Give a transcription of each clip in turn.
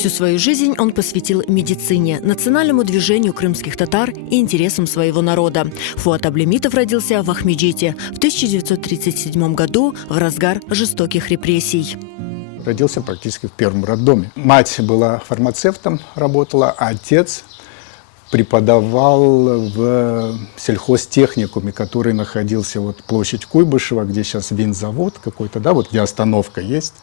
Всю свою жизнь он посвятил медицине, национальному движению крымских татар и интересам своего народа. Фуат Аблемитов родился в Ахмеджите в 1937 году в разгар жестоких репрессий. Родился практически в первом роддоме. Мать была фармацевтом, работала, а отец преподавал в сельхозтехникуме, который находился вот площадь Куйбышева, где сейчас винзавод какой-то, да, вот где остановка есть.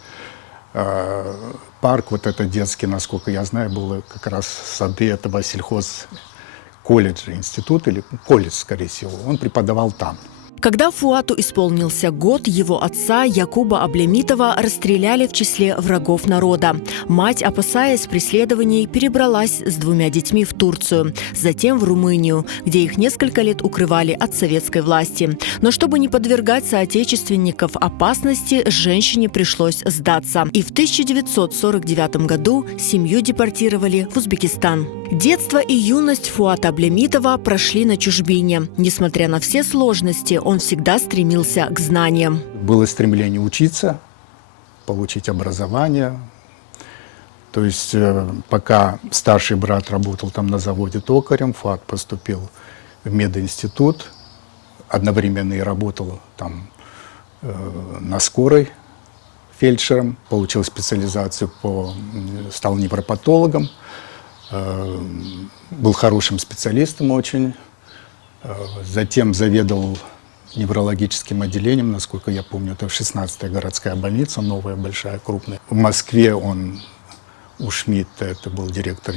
Парк вот этот детский, насколько я знаю, было как раз сады этого сельхозколледжа, институт или колледж, скорее всего. Он преподавал там. Когда Фуату исполнился год, его отца Якуба Аблемитова расстреляли в числе врагов народа. Мать, опасаясь преследований, перебралась с 2 детьми в Турцию, затем в Румынию, где их несколько лет укрывали от советской власти. Но чтобы не подвергать соотечественников опасности, женщине пришлось сдаться. И в 1949 году семью депортировали в Узбекистан. Детство и юность Фуата Аблемитова прошли на чужбине. Несмотря на все сложности, он всегда стремился к знаниям. Было стремление учиться, получить образование. То есть пока старший брат работал там на заводе токарем, Фуат поступил в мединститут, одновременно и работал там на скорой фельдшером, получил специализацию, стал невропатологом. Был хорошим специалистом очень. Затем заведовал неврологическим отделением, насколько я помню, это 16-я городская больница, новая, большая, крупная. В Москве он у Шмидта, это был директор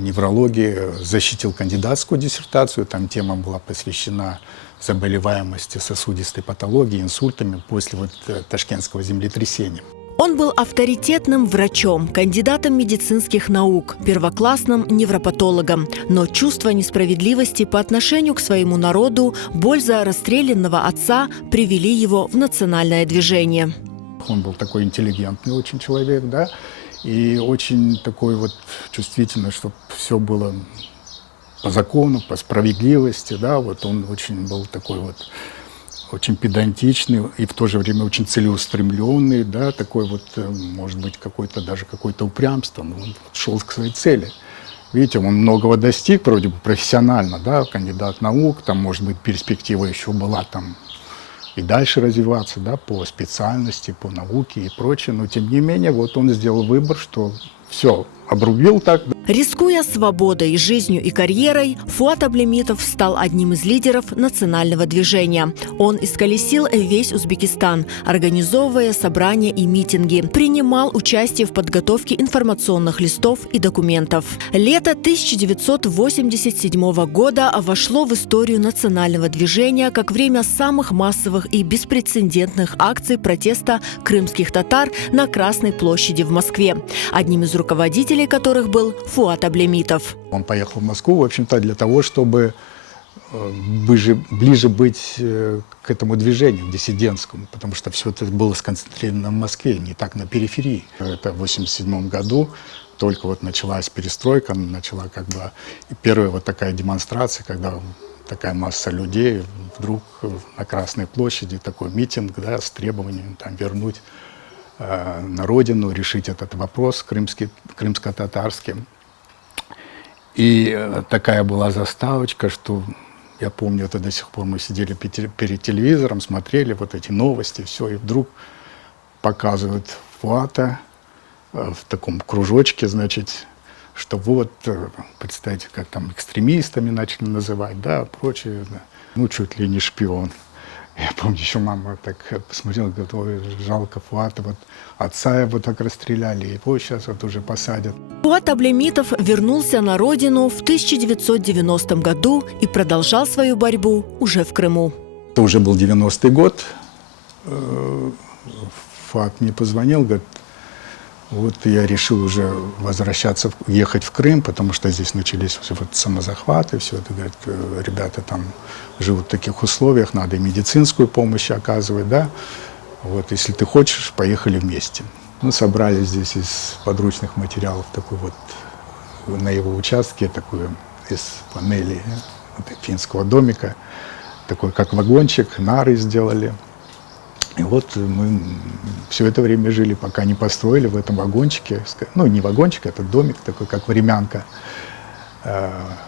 неврологии, защитил кандидатскую диссертацию. Там тема была посвящена заболеваемости сосудистой патологии, инсультами после ташкентского землетрясения. Он был авторитетным врачом, кандидатом медицинских наук, первоклассным невропатологом. Но чувство несправедливости по отношению к своему народу, боль за расстрелянного отца привели его в национальное движение. Он был такой интеллигентный очень человек, да, и очень такой вот чувствительный, чтобы все было по закону, по справедливости, да, вот он очень был такой вот очень педантичный и в то же время очень целеустремленный, да, такой вот, может быть, какое-то упрямство, но он шел к своей цели. Видите, он многого достиг, вроде бы профессионально, да, кандидат наук, там, может быть, перспектива еще была там и дальше развиваться, да, по специальности, по науке и прочее, но тем не менее, вот он сделал выбор, что все, обрубил так. Рискуя свободой, жизнью и карьерой, Фуат Аблемитов стал одним из лидеров национального движения. Он исколесил весь Узбекистан, организовывая собрания и митинги, принимал участие в подготовке информационных листов и документов. Лето 1987 года вошло в историю национального движения как время самых массовых и беспрецедентных акций протеста крымских татар на Красной площади в Москве, одним из руководителей которых был Фуат Аблемитов. Он поехал в Москву, в общем-то, для того, чтобы ближе быть к этому движению, к диссидентскому, потому что все это было сконцентрировано в Москве, не так на периферии. Это в 1987 году только вот началась перестройка, начала как бы первая вот такая демонстрация, когда такая масса людей вдруг на Красной площади, такой митинг, да, с требованием там вернуть на родину, решить этот вопрос крымско-татарский. И такая была заставочка, что я помню, это до сих пор мы сидели перед телевизором, смотрели вот эти новости, все, и вдруг показывают Фуата в таком кружочке, значит, что вот, представьте, как там экстремистами начали называть, да, прочее, да. Ну, чуть ли не шпион. Я помню, еще мама так посмотрела, говорит, ой, жалко Фуата, вот отца его так расстреляли, его сейчас вот уже посадят. Фуат Аблемитов вернулся на родину в 1990 году и продолжал свою борьбу уже в Крыму. Это уже был 90-й год. Фуат мне позвонил, говорит, вот я решил уже возвращаться, ехать в Крым, потому что здесь начались вот самозахваты, все это, говорит, ребята там живут в таких условиях, надо и медицинскую помощь оказывать, да. Вот, если ты хочешь, поехали вместе. Мы собрали здесь из подручных материалов такой вот, на его участке, такую из панели вот, финского домика, такой как вагончик, нары сделали. И вот мы все это время жили, пока не построили в этом вагончике. Ну, не вагончик, это домик такой, как времянка.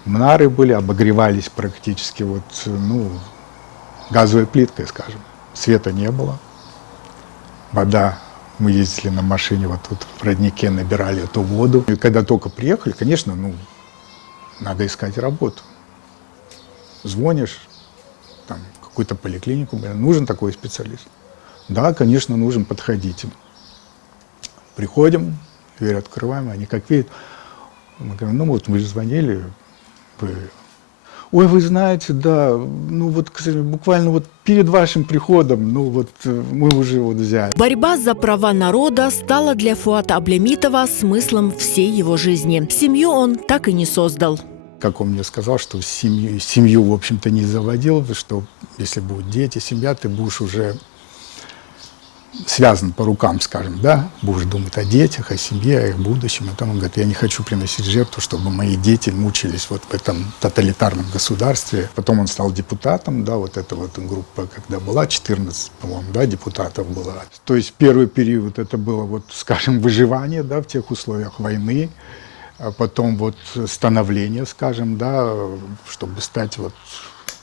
Нары были, обогревались практически вот, ну, газовой плиткой, скажем. Света не было. Вода. Мы ездили на машине, вот тут в роднике набирали эту воду. И когда только приехали, конечно, ну, надо искать работу. Звонишь, там, в какую-то поликлинику, нужен такой специалист. Да, конечно, нужен, подходите. Приходим, дверь открываем, они как видят. Мы говорим, ну вот, вы же звонили, вы... Ой, вы знаете, да, ну вот, кстати, буквально вот перед вашим приходом, ну вот мы уже вот взяли. Борьба за права народа стала для Фуата Аблямитова смыслом всей его жизни. Семью он так и не создал. Как он мне сказал, что семью, в общем-то, не заводил, что если будут дети, семья, ты будешь уже связан по рукам, скажем, да, будешь думать о детях, о семье, о их будущем. И там он говорит, я не хочу приносить жертву, чтобы мои дети мучились вот в этом тоталитарном государстве. Потом он стал депутатом, да, вот эта вот группа, когда была, 14, по-моему, да, депутатов было. То есть первый период это было, вот, скажем, выживание, да, в тех условиях войны, а потом вот становление, скажем, да, чтобы стать вот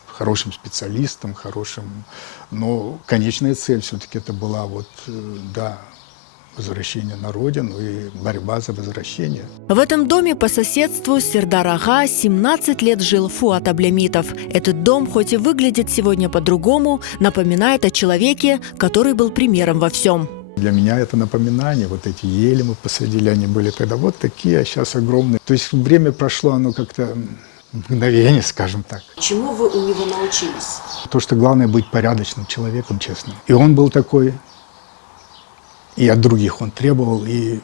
хорошим специалистом, хорошим, но конечная цель все-таки это была вот, да, возвращение на родину и борьба за возвращение. В этом доме по соседству Сердар-ага 17 лет жил Фуат Аблямитов. Этот дом, хоть и выглядит сегодня по-другому, напоминает о человеке, который был примером во всем. Для меня это напоминание, вот эти ели мы посадили, они были тогда вот такие, а сейчас огромные. То есть время прошло, оно как-то... мгновение, скажем так. Чему вы у него научились? То, что главное быть порядочным человеком, честным. И он был такой, и от других он требовал, и,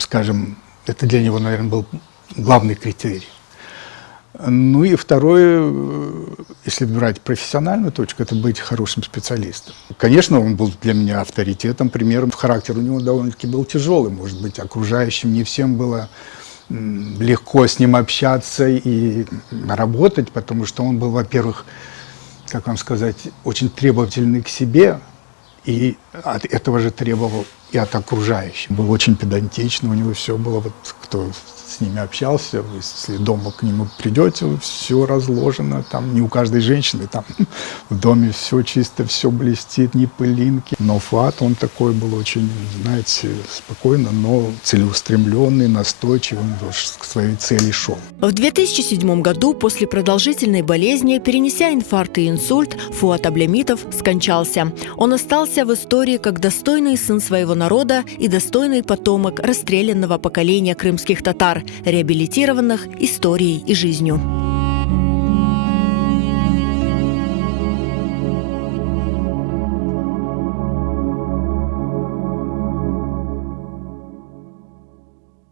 скажем, это для него, наверное, был главный критерий. Ну и второе, если брать профессиональную точку, это быть хорошим специалистом. Конечно, он был для меня авторитетом, примером. Характер у него довольно-таки был тяжелый, может быть, окружающим не всем было легко с ним общаться и работать, потому что он был, во-первых, как вам сказать, очень требовательный к себе, и от этого же требовал и от окружающих. Был очень педантичный, у него все было, вот кто с ними общался, если дома к нему придете, все разложено, там не у каждой женщины, там в доме все чисто, все блестит, ни пылинки. Но Фуат, он такой был очень, знаете, спокойно, но целеустремленный, настойчивый, он к своей цели шел. В 2007 году после продолжительной болезни, перенеся инфаркт и инсульт, Фуат Аблямитов скончался. Он остался в истории как достойный сын своего народа и достойный потомок расстрелянного поколения крымских татар, реабилитированных историей и жизнью.